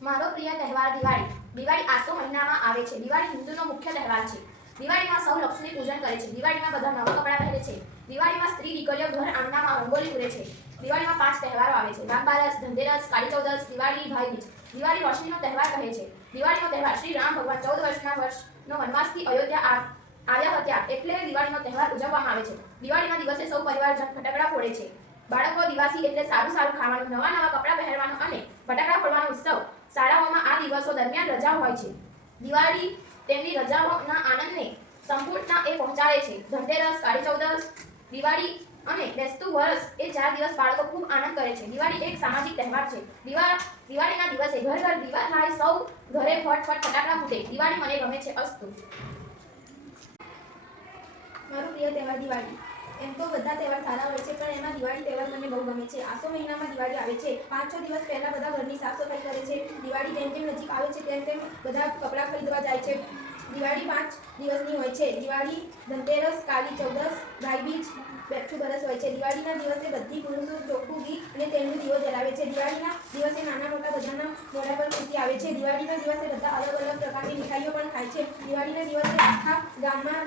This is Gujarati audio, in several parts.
મારો પ્રિય તહેવાર દિવાળી. દિવાળી આસો મહિનામાં આવે છે. દિવાળી હિન્દુનો મુખ્ય તહેવાર છે. દિવાળીમાં સૌ લક્ષ્મી પૂજન કરે છે. દિવાળીમાં બધા નવા કપડાં પહેરે છે. દિવાળીમાં સ્ત્રી દીકરીઓ ઘર આંગણામાં રંગોળી પૂરે છે. દિવાળીમાં 5 તહેવારો આવે છે: રામબારસ, ધનતેરસ, કાળી ચૌદસ, દિવાળી, ભાઈબીજ. દિવાળી રોશનીનો તહેવાર કહે છે. દિવાળીનો તહેવાર શ્રી રામ ભગવાન 14 વર્ષનો વનવાસથી અયોધ્યા આવ્યા હતા એટલે દિવાળીનો તહેવાર ઉજવવામાં આવે છે. દિવાળીના દિવસે સૌ પરિવારજન ફટાકડા ફોડે છે. બાળકો દિવાળી એટલે સારું ખાવાનું, નવા કપડાં પહેરવાનું અને ફટાકડા ફોડવાનો ઉત્સવ. શાળાઓમાં આ દિવસો દરમિયાન રજાઓ હોય છે. દિવાળી તેમની રજાઓના આનંદને સંપૂર્ણતા એ પહોંચાડે છે. ધનતેરસ, કાળી ચૌદસ, દિવાળી અને બેસતું વર્ષ એ 4 દિવસ બાળકો ખૂબ આનંદ કરે છે. દિવાળી એક સામાજિક તહેવાર છે. દિવાળીના દિવસે ઘર દીવા થાય, સૌ ઘરે ફટ ફટાકડા ફૂટે. દિવાળી મને ગમે છે. અસ્તુ. મારું પ્રિય તહેવાર દિવાળી. એમ તો બધા તહેવાર સારા હોય છે, પણ એમાં દિવાળી તહેવાર મને બહુ ગમે છે. આસો મહિનામાં દિવાળી આવે છે. 5-6 દિવસ પહેલા બધા ઘરની સાફ સફાઈ કરે છે. દિવાળી જેમ જેમ નજીક આવે છે તેમ બધા કપડાં ખરીદવા જાય છે. દિવાળી 5 દિવસની હોય છે. દિવાળી, ધનતેરસ, કાળી ચૌદસ, ભાઈબીજ, બેઠું બરસ હોય છે. દિવાળીના દિવસે બધી પુરુષો ચોખ્ખું ઘી અને તેલનો દીવો જલાવે છે. દિવાળીના દિવસે નાના મોટા બધાના મોઢા પર ખુશી આવે છે. દિવાળીના દિવસે બધા અલગ પ્રકારની મીઠાઈઓ પણ ખાય છે. દિવાળીના દિવસે આખા ગામમાં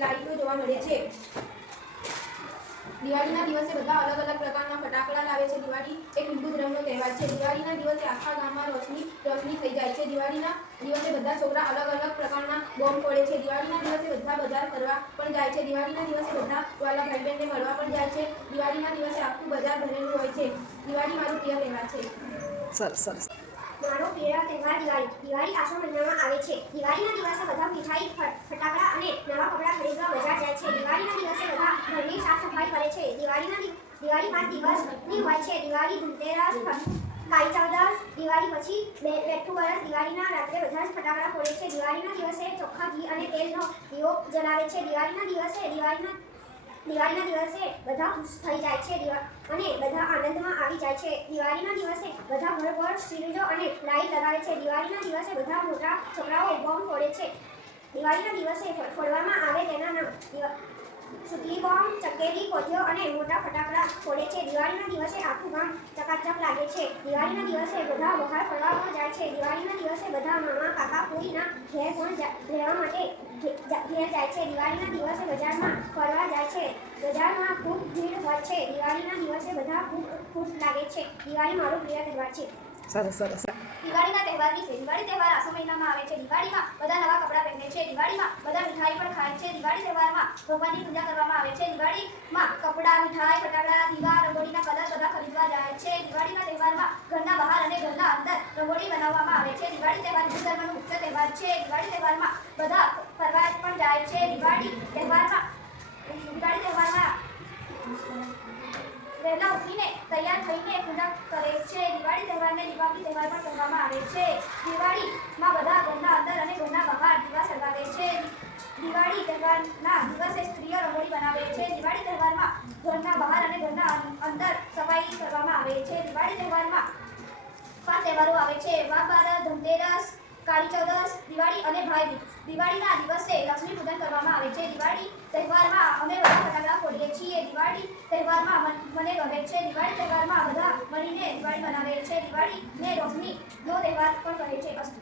લાઈટો જોવા મળે છે. દિવાળીના દિવસે બધા અલગ પ્રકારના ફટાકડા લાવે છે. દિવાળી એક હિન્દુ ધર્મનો તહેવાર છે. દિવાળીના દિવસે આખા ગામમાં રોશની થઈ જાય છે. દિવાળીના દિવસે બધા છોકરા અલગ પ્રકારના બોમ્બ ફોડે છે. દિવાળીના દિવસે બધા બજાર ફરવા પણ જાય છે. દિવાળીના દિવસે બધા વાલા ભાઈ બહેનને મળવા પણ જાય છે. દિવાળીના દિવસે આખું બજાર ભરેલું હોય છે. દિવાળી મારો પ્રિય તહેવાર છે. સરસ. મારો પ્રિય તહેવાર દિવાળી. દિવાળી આસો મહિનામાં આવે છે. દિવાળીના દિવસે બધા મીઠાઈ, ફટાકડા અને નવા કપડાં ખરીદવા બજાર જાય છે. દિવાળીના દિવસે બધા ઘરની સાફ સફાઈ કરે છે. દિવાળી 5 દિવસની હોય છે. દિવાળી, ધનતેરસ, કાળી ચૌદસ, દિવાળી પછી બેઠું વરસ. દિવાળીના રાત્રે બધા જ ફટાકડા ફોડે છે. દિવાળીના દિવસે ચોખ્ખા ઘી અને તેલનો દીવો જલાવે છે. દિવાળીના દિવસે બધા ખુશ થઈ જાય છે અને બધા આનંદમાં આવી જાય છે. દિવાળીના દિવસે બધા ઘર પર સીરીજો અને લાઈટ લગાવે છે. દિવાળીના દિવસે બધા મોટા છોકરાઓ બોમ્બ ફોડે છે. દિવાળીના દિવસે ફોડવામાં આવે તેના નામ સુતલી બોમ્બ, ચકેલી, કોઠીઓ અને મોટા ફટાકડા ફોડે છે. દિવાળીના દિવસે આખું ગામ ચકાચક લાગે છે. દિવાળીના દિવસે બધા બહાર ફરવા પણ જાય છે. દિવાળીના દિવસે બધા મામા, કાકા, ફોઈના ઘેર પણ રહેવા માટે ઘેર જાય છે. દિવાળીના દિવસે બજારમાં ફરવા જાય છે. બજારમાં ખૂબ ભીડ હોય છે. દિવાળીના દિવસે બધા ખૂબ ખુશ લાગે છે. દિવાળી મારો પ્રિય તહેવાર છે. સરસ. દિવાળીના તહેવાર વિશે. દિવાળી તહેવાર આસો મહિનામાં આવે છે. દિવાળીમાં બધા નવા કપડાં પહેરે છે. દિવાળીમાં બધા મીઠાઈ પણ ખાય છે. દિવાળી તહેવારમાં ભગવાનની પૂજા કરવામાં આવે છે. દિવાળીમાં કપડાં, મીઠાઈ, ફટાકડા, દીવા, રંગોળીના કલર બધા ખરીદવા જાય છે. દિવાળીના તહેવારમાં ઘરના બહાર અને ઘરના અંદર રંગોળી બનાવવામાં આવે છે. દિવાળી તહેવાર હિન્દુ ધર્મનો મુખ્ય તહેવાર છે. દિવાળી તહેવારમાં બધા ફરવા પણ જાય છે. દિવાળી તહેવારમાં વહેલા ઉઠીને તૈયાર થઈને પૂજા કરે છે. દિવાળી તહેવારને દીપાવલી તહેવાર પણ કહેવામાં આવે છે. દિવાળીમાં બધા ઘરના અંદર અને ઘરના બહાર દીવા સળગાવે છે. દિવાળી તહેવારના દિવસે સ્ત્રીઓ રંગોળી બનાવે છે. દિવાળી તહેવારમાં ઘરના બહાર અને ઘરના અંદર સફાઈ કરવામાં આવે છે. દિવાળી તહેવારમાં 5 તહેવારો આવે છે: રામબારસ, ધનતેરસ, કાળી ચૌદસ, દિવાળી અને ભાઈબીજ. દિવાળીના દિવસે લક્ષ્મી પૂજન કરવામાં આવે છે. દિવાળી તહેવારમાં અમે બધા ફટાકડા ફોડીએ છીએ. દિવાળી તહેવારમાં મને ગમે છે. દિવાળી તહેવારમાં બધા મળીને દિવાળી મનાવે છે. દિવાળીને રોશનીનો તહેવાર પણ કહે છે. અસ્તુ.